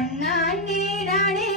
കണ്ണാണ്ടീരാണേ